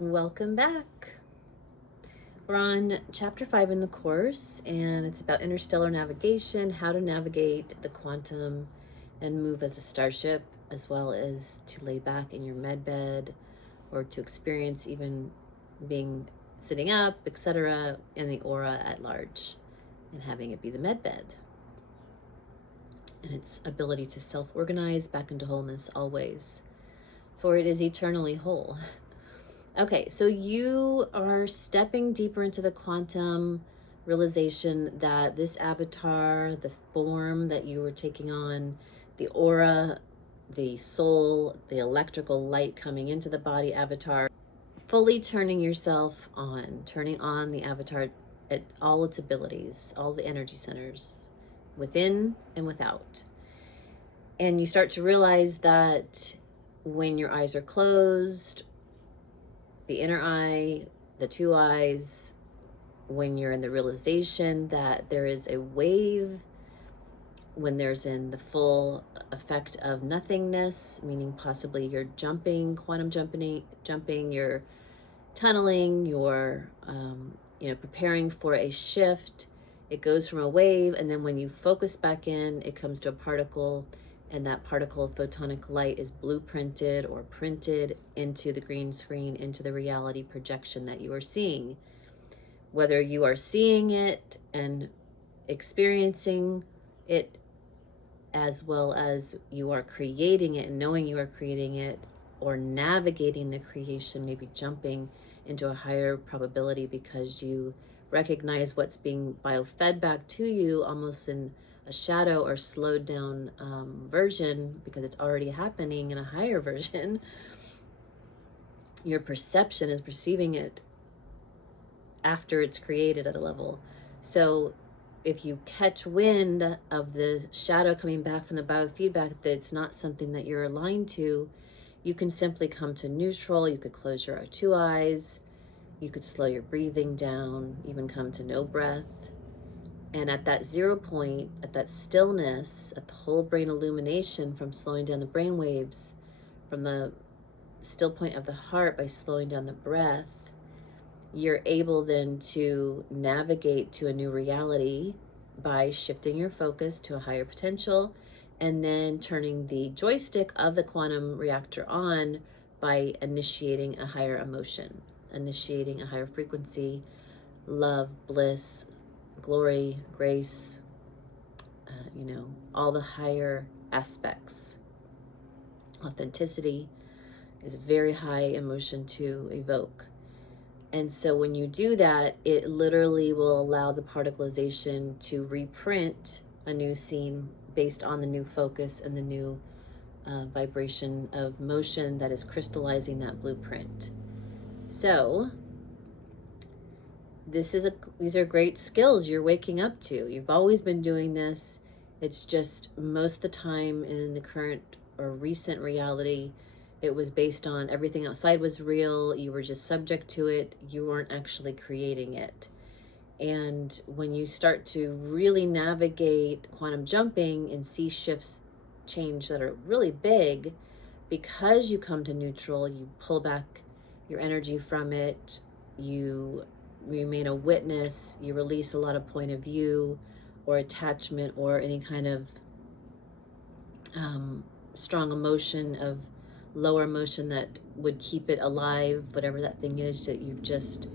Welcome back. We're on chapter 5 in the course, and it's about interstellar navigation, how to navigate the quantum and move as a starship, as well as to lay back in your med bed or to experience even being sitting up, etc., in the aura at large and having it be the med bed. And its ability to self-organize back into wholeness always, for it is eternally whole. Okay, so you are stepping deeper into the quantum realization that this avatar, the form that you were taking on, the aura, the soul, the electrical light coming into the body avatar, fully turning yourself on, turning on the avatar at all its abilities, all the energy centers within and without. And you start to realize that when your eyes are closed, the inner eye, the two eyes, when you're in the realization that there is a wave, when there's in the full effect of nothingness, meaning possibly you're jumping, quantum jumping, you're tunneling, you're preparing for a shift. It goes from a wave, and then when you focus back in, it comes to a particle, and that particle of photonic light is blueprinted or printed into the green screen, into the reality projection that you are seeing. Whether you are seeing it and experiencing it, as well as you are creating it and knowing you are creating it, or navigating the creation, maybe jumping into a higher probability because you recognize what's being biofed back to you almost in a shadow or slowed down version, because it's already happening in a higher version. Your perception is perceiving it after it's created at a level. So if you catch wind of the shadow coming back from the biofeedback that's not something that you're aligned to, you can simply come to neutral. You could close your two eyes. You could slow your breathing down, even come to no breath. And at that 0 point, at that stillness, at the whole brain illumination from slowing down the brain waves, from the still point of the heart by slowing down the breath, you're able then to navigate to a new reality by shifting your focus to a higher potential, and then turning the joystick of the quantum reactor on by initiating a higher emotion, initiating a higher frequency, love, bliss, glory, grace, all the higher aspects. Authenticity is a very high emotion to evoke. And so when you do that, it literally will allow the particleization to reprint a new scene based on the new focus and the new vibration of motion that is crystallizing that blueprint. So these are great skills you're waking up to. You've always been doing this. It's just most of the time in the current or recent reality, it was based on everything outside was real. You were just subject to it. You weren't actually creating it. And when you start to really navigate quantum jumping and see shifts change that are really big, because you come to neutral, you pull back your energy from it, you remain a witness, you release a lot of point of view or attachment or any kind of strong emotion of lower emotion that would keep it alive, whatever that thing is that you've just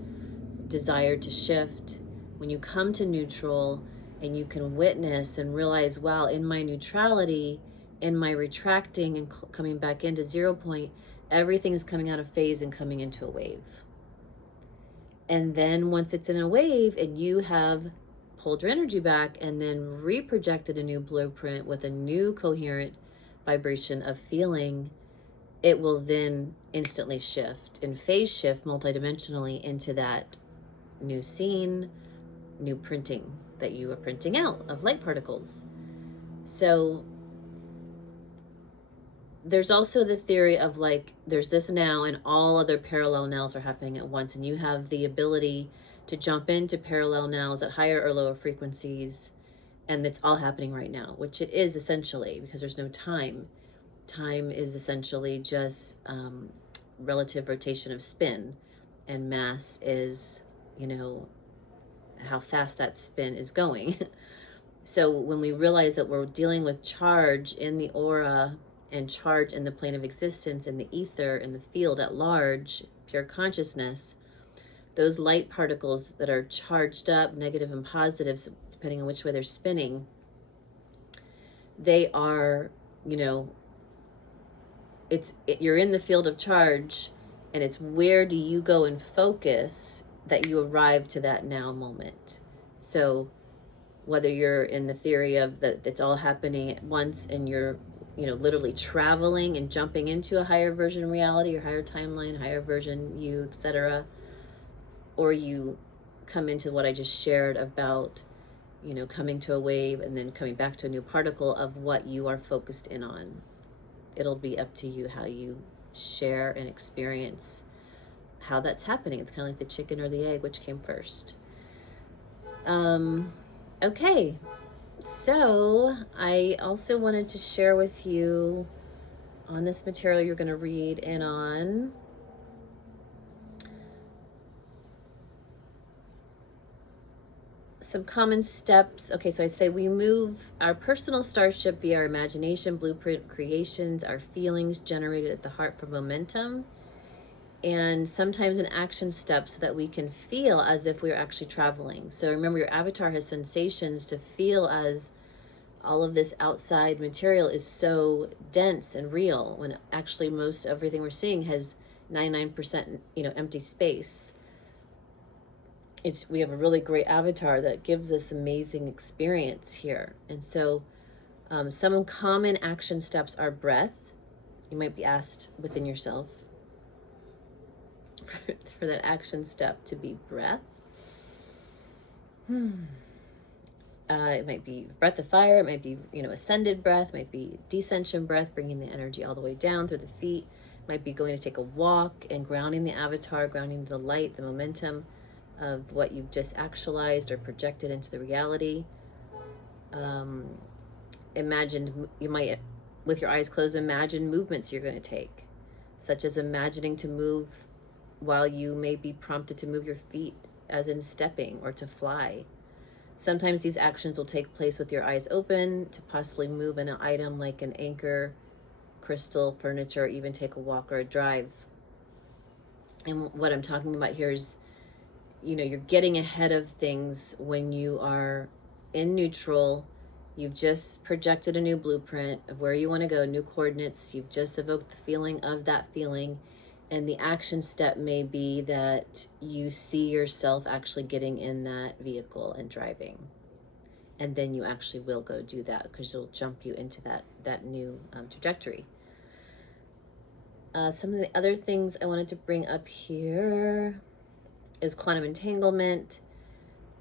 desired to shift. When you come to neutral and you can witness and realize, wow, in my neutrality, in my retracting and coming back into 0 point, everything is coming out of phase and coming into a wave. And then once it's in a wave and you have pulled your energy back and then reprojected a new blueprint with a new coherent vibration of feeling, it will then instantly shift and phase shift multidimensionally into that new scene, new printing that you are printing out of light particles. So there's also the theory of like, there's this now and all other parallel nows are happening at once, and you have the ability to jump into parallel nows at higher or lower frequencies, and it's all happening right now, which it is essentially, because there's no time. Time is essentially just relative rotation of spin. and mass is, how fast that spin is going. So when we realize that we're dealing with charge in the aura and charge in the plane of existence, in the ether, in the field at large, pure consciousness, those light particles that are charged up, negative and positives, depending on which way they're spinning, they are, you're in the field of charge, and it's where do you go and focus that you arrive to that now moment. So whether you're in the theory of that it's all happening at once and you're literally traveling and jumping into a higher version reality or higher timeline, higher version you, etc., or you come into what I just shared about coming to a wave and then coming back to a new particle of what you are focused in on. It'll be up to you how you share and experience how that's happening. It's kind of like the chicken or the egg, which came first. Okay, so I also wanted to share with you on this material you're going to read in on some common steps. Okay, so I say we move our personal starship via our imagination, blueprint creations, our feelings generated at the heart for momentum, and sometimes an action step so that we can feel as if we're actually traveling. So remember, your avatar has sensations to feel as all of this outside material is so dense and real, when actually most everything we're seeing has 99% empty space. We have a really great avatar that gives us amazing experience here. And so some common action steps are breath. You might be asked within yourself for that action step to be breath. It might be breath of fire. It might be, ascended breath. It might be descension breath, bringing the energy all the way down through the feet. It might be going to take a walk and grounding the avatar, grounding the light, the momentum of what you've just actualized or projected into the reality. You might, with your eyes closed, imagine movements you're going to take, such as imagining to move while you may be prompted to move your feet, as in stepping or to fly. Sometimes these actions will take place with your eyes open, to possibly move an item like an anchor, crystal, furniture, or even take a walk or a drive. And what I'm talking about here is, you're getting ahead of things when you are in neutral. You've just projected a new blueprint of where you want to go, new coordinates. You've just evoked the feeling of that feeling. And the action step may be that you see yourself actually getting in that vehicle and driving. And then you actually will go do that, because it'll jump you into that new trajectory. Some of the other things I wanted to bring up here is quantum entanglement,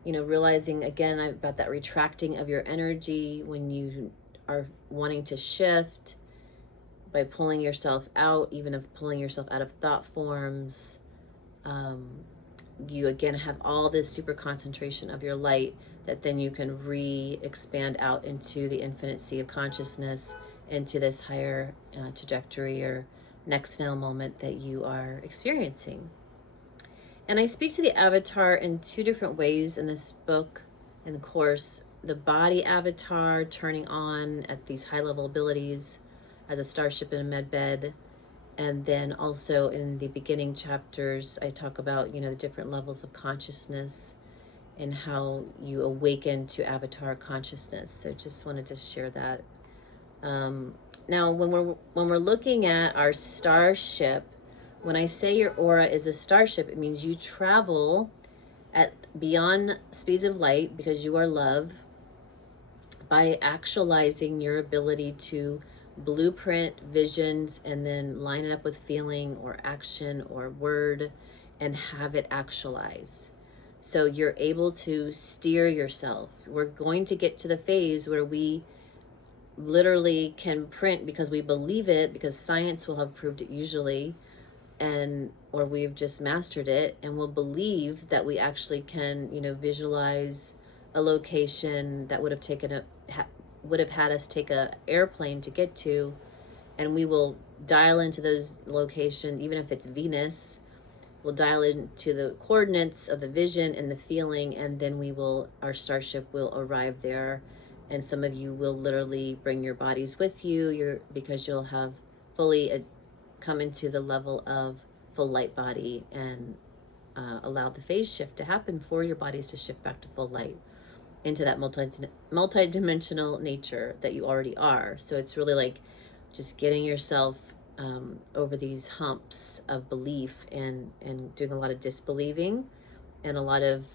realizing again about that retracting of your energy when you are wanting to shift, by pulling yourself out, even of pulling yourself out of thought forms. You again have all this super concentration of your light that then you can expand out into the infinite sea of consciousness, into this higher trajectory or next now moment that you are experiencing. And I speak to the avatar in two different ways in this book, in the course. The body avatar, turning on at these high level abilities as a starship in a MedBED. And then also in the beginning chapters, I talk about, the different levels of consciousness and how you awaken to avatar consciousness. So just wanted to share that. Now, when we're looking at our starship, when I say your aura is a starship, it means you travel at beyond speeds of light, because you are love, by actualizing your ability to blueprint visions and then line it up with feeling or action or word and have it actualize. So you're able to steer yourself. We're going to get to the phase where we literally can print because we believe it, because science will have proved it usually, or we've just mastered it, and we'll believe that we actually can, visualize a location that would have had us take a airplane to get to, and we will dial into those locations, even if it's Venus, we'll dial into the coordinates of the vision and the feeling, and then our starship will arrive there, and some of you will literally bring your bodies with you, because you'll have fully come into the level of full light body, and allow the phase shift to happen for your bodies to shift back to full light, into that multi-dimensional nature that you already are. So it's really like just getting yourself over these humps of belief, and doing a lot of disbelieving, and a lot of,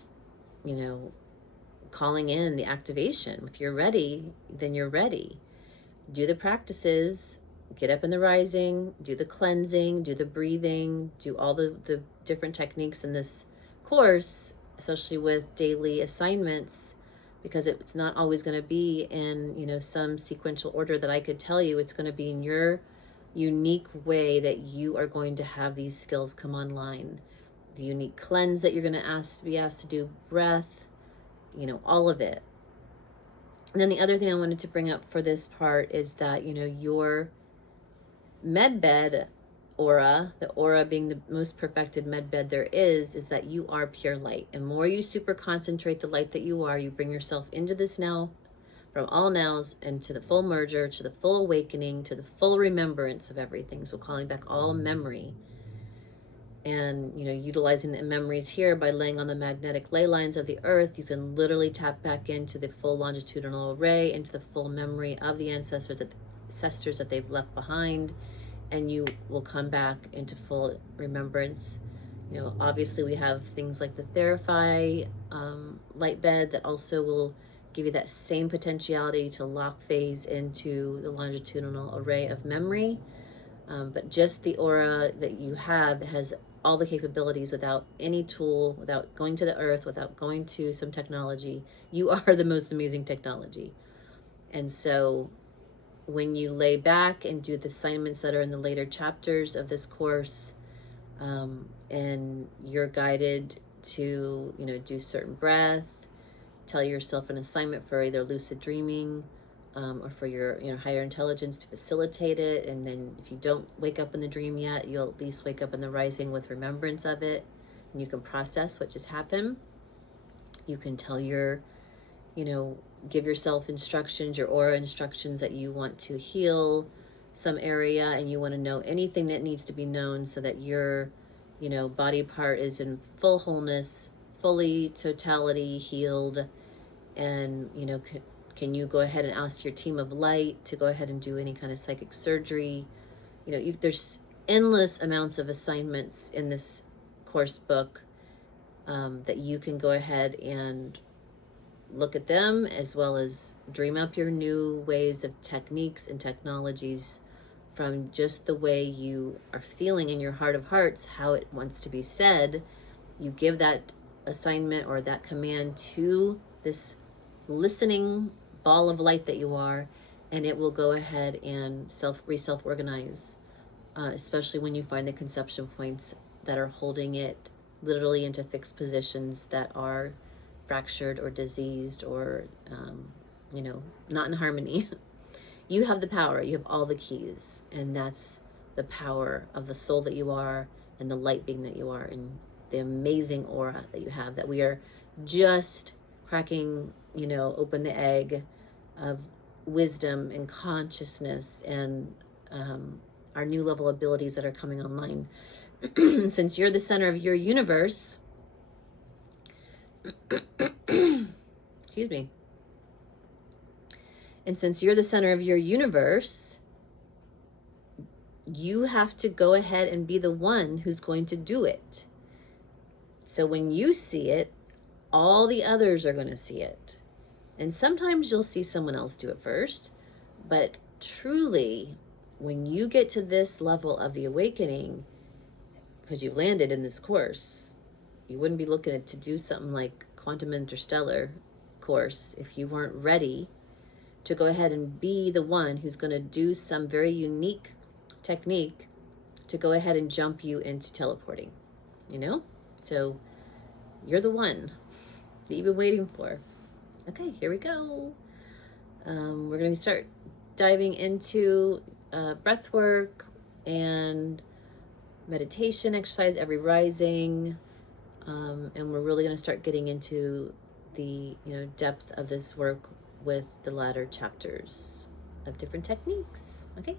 calling in the activation. If you're ready, then you're ready. Do the practices, get up in the rising, do the cleansing, do the breathing, do all the different techniques in this course, especially with daily assignments, because it's not always going to be in, some sequential order that I could tell you. It's going to be in your unique way that you are going to have these skills come online. The unique cleanse that you're going to be asked to do, breath, all of it. And then the other thing I wanted to bring up for this part is that, your MedBED aura, the aura being the most perfected MedBED there is that you are pure light. And more you super concentrate the light that you are, you bring yourself into this now, from all nows, and to the full merger, to the full awakening, to the full remembrance of everything. So calling back all memory, and utilizing the memories here by laying on the magnetic ley lines of the earth. You can literally tap back into the full longitudinal array, into the full memory of the ancestors that they've left behind, and you will come back into full remembrance. Obviously we have things like the Therify light bed that also will give you that same potentiality to lock phase into the longitudinal array of memory. But just the aura that you have has all the capabilities without any tool, without going to the earth, without going to some technology. You are the most amazing technology. And so when you lay back and do the assignments that are in the later chapters of this course, and you're guided to, do certain breath, tell yourself an assignment for either lucid dreaming, or for your higher intelligence to facilitate it. And then if you don't wake up in the dream yet, you'll at least wake up in the rising with remembrance of it, and you can process what just happened. You can tell give yourself instructions, your aura instructions, that you want to heal some area, and you want to know anything that needs to be known, so that your body part is in full wholeness, fully totality healed. And can you go ahead and ask your team of light to go ahead and do any kind of psychic surgery? There's endless amounts of assignments in this course book, that you can go ahead and look at them, as well as dream up your new ways of techniques and technologies from just the way you are feeling in your heart of hearts, how it wants to be said. You give that assignment or that command to this listening ball of light that you are, and it will go ahead and self-organize, especially when you find the conception points that are holding it literally into fixed positions that are fractured or diseased, or not in harmony. You have the power, you have all the keys, and that's the power of the soul that you are, and the light being that you are, and the amazing aura that you have, that we are just cracking open the egg of wisdom and consciousness, and our new level abilities that are coming online. Since you're the center of your universe, excuse me, and since you're the center of your universe, you have to go ahead and be the one who's going to do it. So when you see it, all the others are going to see it. And sometimes you'll see someone else do it first, but truly, when you get to this level of the awakening, because you've landed in this course, you wouldn't be looking to do something like Quantum Interstellar course if you weren't ready to go ahead and be the one who's going to do some very unique technique to go ahead and jump you into teleporting, So you're the one that you've been waiting for. Okay, here we go. We're going to start diving into breath work and meditation exercise every rising. And we're really going to start getting into the depth of this work with the latter chapters of different techniques. Okay.